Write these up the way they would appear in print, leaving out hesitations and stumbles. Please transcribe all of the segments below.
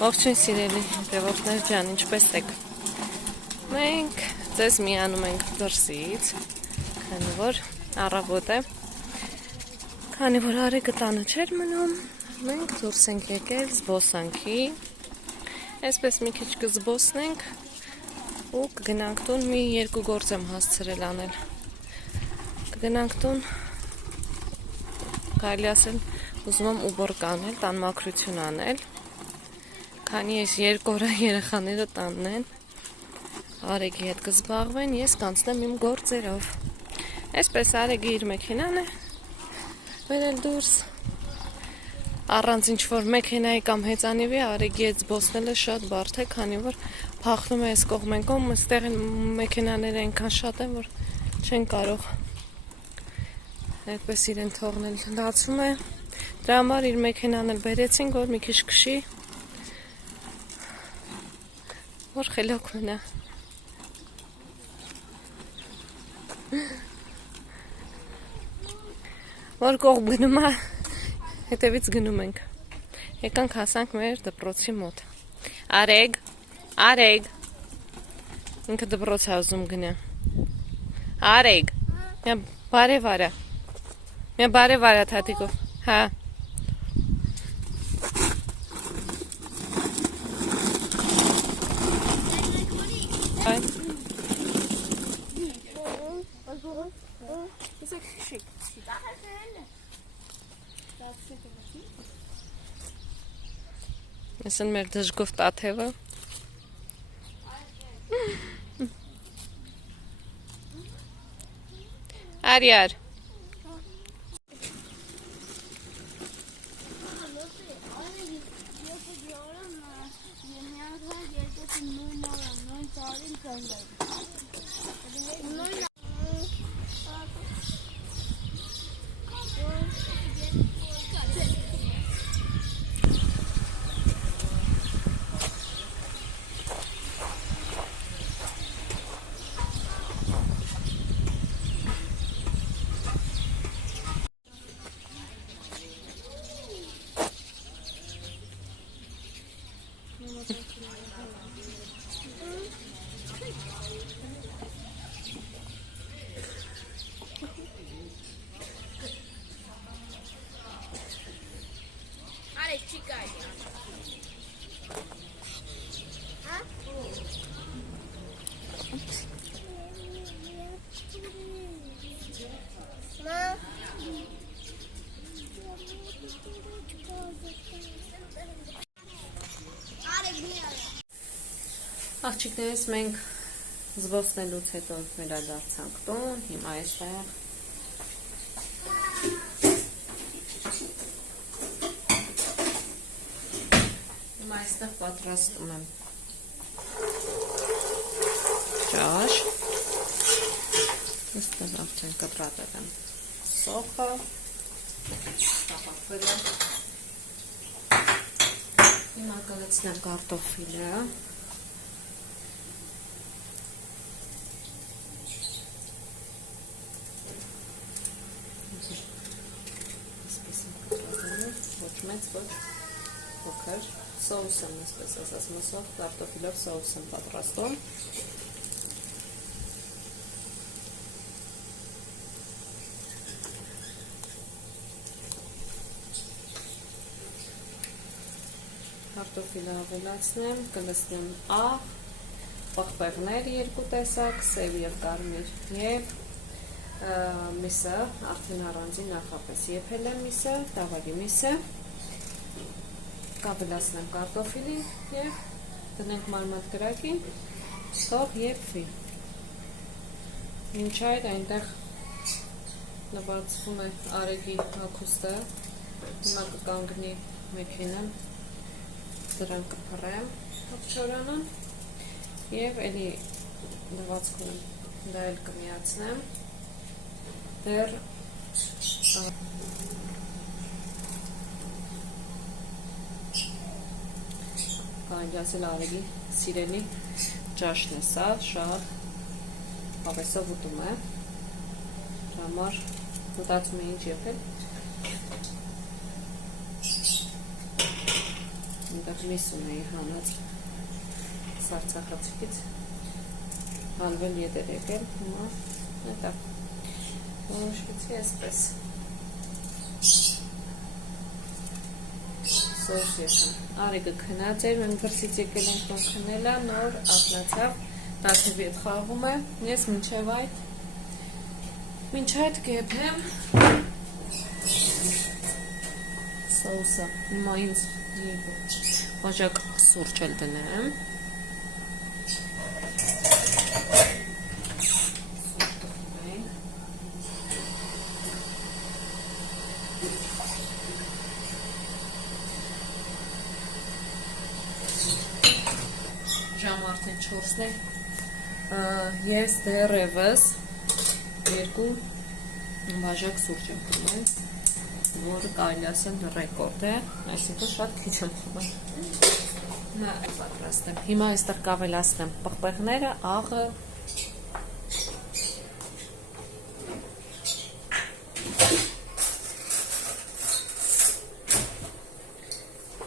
Ողջույն սիրելի տևողներ ջան, ինչպես եք։ Մենք ձեզ միանում ենք դրսից, քանի որ առավոտ է, քանի որ արեգը տանը չէր մնում, մենք դուրս ենք եկել զբոսանքի, այսպես մի քիչ կզբոսնենք ու կգնանք տուն, մի երկու գործ եմ հասցրել անել։ Կգնանք տուն, կարելի ասել, ուզում եմ ուբոր կանել, տան մաքրություն անել, քանի ես երկու օր երեխաները տանն են, Արեգի հետ կզբաղվեն, ես կանցնեմ իմ գործերով։ Այսպես Արեգի իր մեքենան է բերել դուրս, առանց ինչ-որ մեքենայի կամ հեծանիվի Արեգի հետ զբոսնելը շատ բարդ է, քանի որ փախնում է այս կողմեն կողմ, այստեղ մեքենաները այնքան շատ են, որ չեն կարող այդպես իրեն թողնել, լացում է, դրա համար իր մեքենան էլ բերեցինք, որ մի քիչ քշի, որ խելոք մնա։ Որ կողմ գնում է, հետևից գնում ենք։ Եկանք հասանք մեր դպրոցի մոտ։ Արեգ, Արեգ, ինքը դպրոց է ուզում գնա։ Արեգ, մի բարև արա, մի բարև արա թաթիկով, հա։ Այսն մեր դժգով տաթևը Արիար Աղջիկներս մենք զբոսնելուց հետո վերադարձանք տուն, հիմա այստեղ պատրաստում եմ ճաշ, այստեղ արդեն կտրատել եմ սոխը, տապակվել եմ, հիմա կլցնեմ կարտոֆիլը, ոչ փոքր սոուս եմ այսպես ասած մսով կարտոֆիլով սոուս եմ պատրաստում կարտոֆիլը ավելացնեմ կլցնեմ աղ պղպեղներ երկու տեսակ սև եւ կարմիր եւ միսը արդեն առանձին նախապես եփել եմ միսը տավալի միսը կավելացնեմ կարտոֆիլի և դնենք մարմատ կրակին, թող եփվի։ Մինչ այդ այնտեղ լվացվում է Արեգի հագուստը, հիմա կկանգնի մեքենան, դրան կփռեմ ողջորանան և էլի լվացքում դա էլ կմիացնեմ, դեռ կարելի ասել Արեգի սիրելի ճաշն է սա, շատ հավեսով ուտում է, դրա համար մտածում է ինչ եփել, այդտեղ միս ունեի հանած սարցախացիկից հանվել ետեր եկել, հիմա այդտեղ որոշվեցի այսպես սոս եկան Արիկը քնած էր, մենք վրցից եկել ենք որ քնելա, նոր ակնացավ 17 խաղում է, ես մինչ այդ կեփեմ սոուսը, հիմա ինձ բաժակ սուրճ էլ դնեմ ժամ արդեն 4-ն է ես դեռևս 2 բաժակ սուրճ եմ խմել, որը կարելի ասել ռեկորդ է, այսինքն շատ քիչ եմ խմել։ Նա պատրաստ եմ։ Հիմա այստեղ կավելացնեմ պղպեղները, աղը,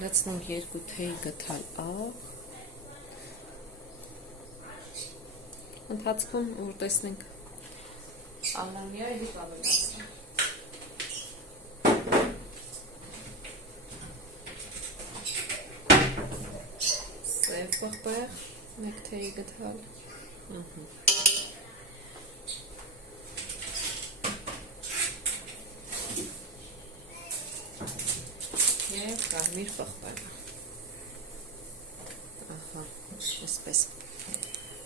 լցնում 2 թեյ գթալ աղ, ընթացքում որ տեսնենք ալանիա էլի կավելացնեմ։ Սև պղպեղ, 1 թեյ գթալ, և կարմիր պղպեղը, այսպես,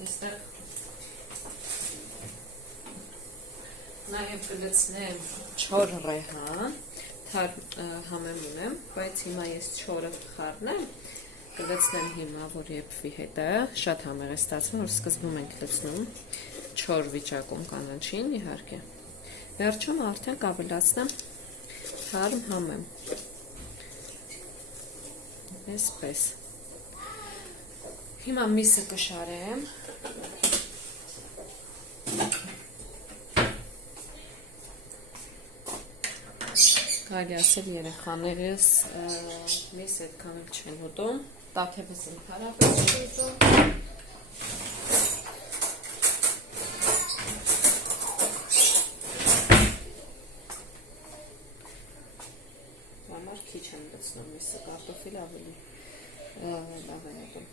այստեղ նաև կլցնեմ չոր ռեհան, համեմ ունեմ, բայց հիմա ես չորը խառնեմ, կլցնեմ հիմա, որ եփվի հետը, շատ համեղ է ստացվում, որ սկզբում ենք լցնում, չոր վիճակում կանաչին, իհարկե, վերջում արդեն կավելացնեմ թարմ համեմ, այսպես, հիմա միսը կշարեմ, կարելի ասել երեխաներս միս այդքան էլ չեն ուտում, տաքևս ընդհանրապես չի ուտում։ Համար քիչ եմ լցնում միսը, կարտոֆիլ ավելի լավ է եկում։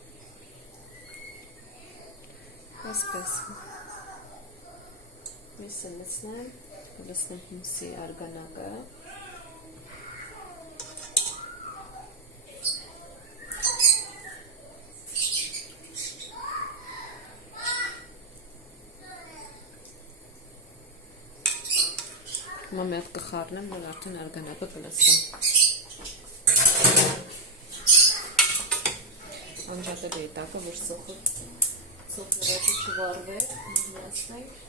Այսպես միսը լցնեմ միսի արգանակը, Հիմա մի հատ կխառնեմ, որ արդեն արգանակը կլցվեմ։ Անջատել էի տակը, որ սոխներակի չվարվեր, միացնենք։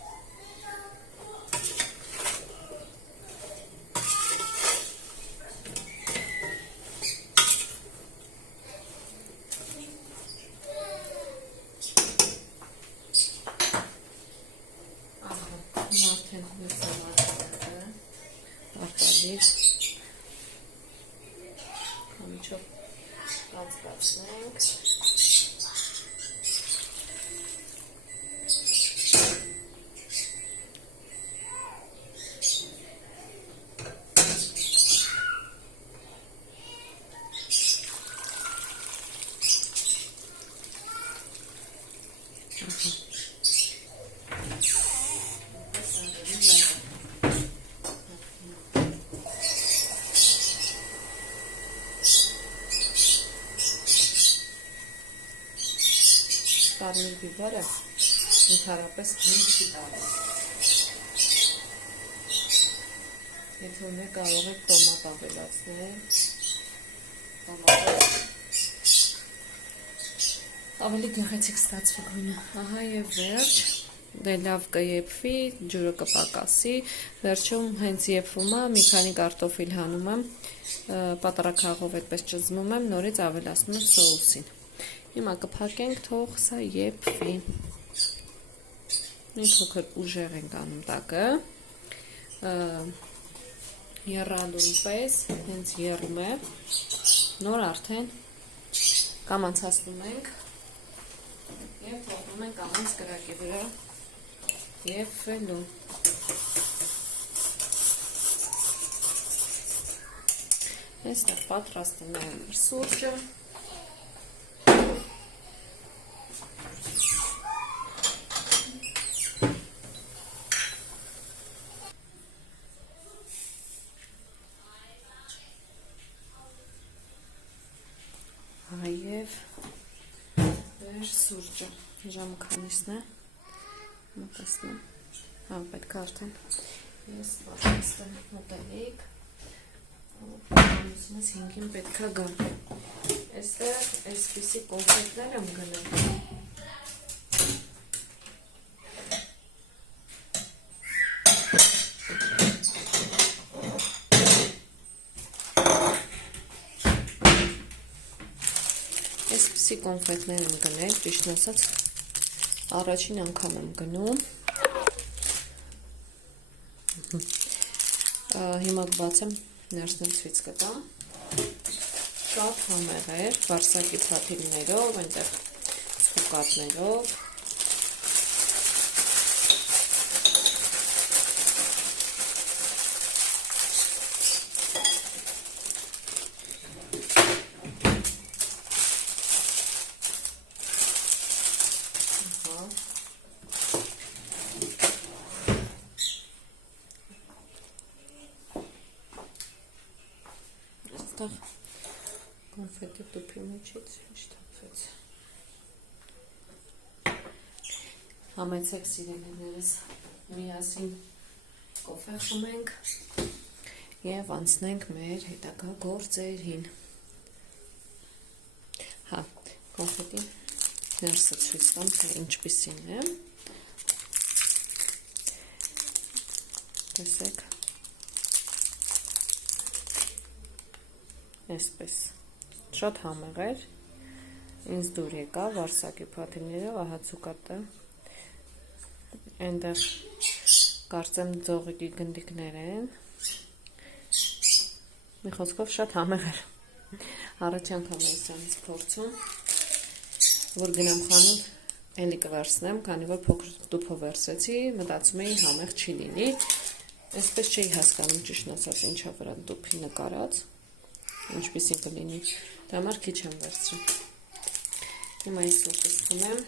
Քամիչով կացկացնենք։ Կարմիր բիբերը ընդհանրապես հին չի տալիս։ Եթե ունեք կարող եք տոմատ ավելացնել, ավելի գեղեցիկ ստացվի գույնը։ Ահա եւ վերջ, դե լավ կեփվի, ջուրը կպակասի, վերջում հենց եփվում է, մի քանի կարտոֆիլ հանում եմ, պատառաքաղով այդպես ճզմում եմ, նորից ավելացնում եմ սոուսին։ Հիմա կփակենք, թող սա եփվի։ Մի փոքր ուժեղ ենք անում տակը։ Եռալուն պես, հենց եռում է, նոր արդեն Կամանցացնում ենք և թողնում ենք ամանց կրակի վրա և ֆելու։ Այստեղ պատրաստում եմ սուրճը։ Հայև վեր սուրճը, ժամը քանիսն է, մոտեսնում, պետք արդեն, ես պատրաստեմ մոտենիք, ամուսինս 5-ին պետք է գան, այստեղ այսպիսի կոնֆետներ եմ գնել, այսպիսի կոնֆետներ եմ գնել, ճիշտն ասած առաջին անգամ եմ գնում, հիմա կբացեմ ներսնեմ ցույց կտամ, շատ համեղ էր, վարսակի փաթիլներով, այնտեղ ցուկատներով, կոնֆետի տուփի միջից ինչ թափվեց։ Համեցեք սիրելիներս, միասին կոֆե խմենք և անցնենք մեր հետագա գործերին։ Կոնֆետի ներսը ցույց տամ, թե ինչպիսին է։ Տեսեք։ Այսպես, շատ համեղ էր, ինձ դուր եկա, վարսակի փաթիլներով, ահա ցուկատը, այնտեղ կարծեմ ձողիկի գնդիկներ են, մի խոսքով շատ համեղ էր, առաջ անգամ եմ սրանից փորձում, որ գնամ խանութ, էլի կվերցնեմ, քանի որ փոքր տուփով վերցրեցի, մտածում էի համեղ չի լինի, այսպես չէի հասկանում ճիշտն ասած ինչա վրա տուփի նկարած, ինչպիսին կլինի, դա համար քիչ եմ վերցրել։ Հիմա ես սուրճս խմեմ,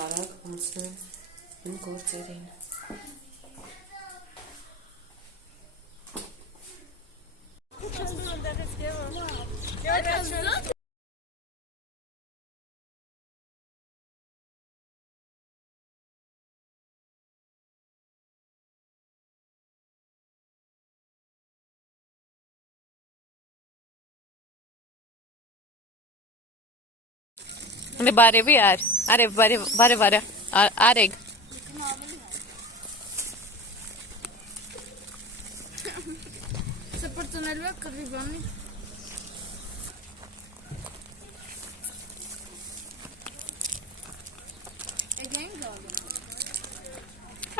արագ անցնեմ իմ գործերին։ Բարևի ար, արև, բարև, արեգ։ Սպրտնելու է կռիվանի։ Էգեն գալը։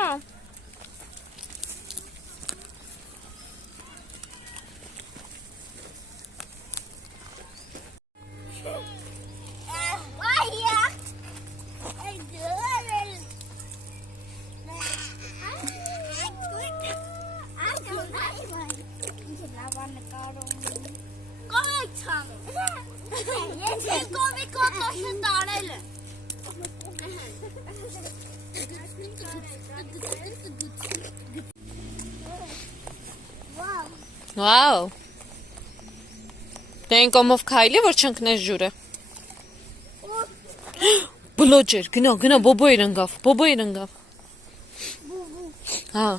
Հա։ Վաու։ Դե այն կոմով քայլի, որ չընկնես ջուրը։ Բլոջեր, գնա, բոբոյր ընկավ։ Հա։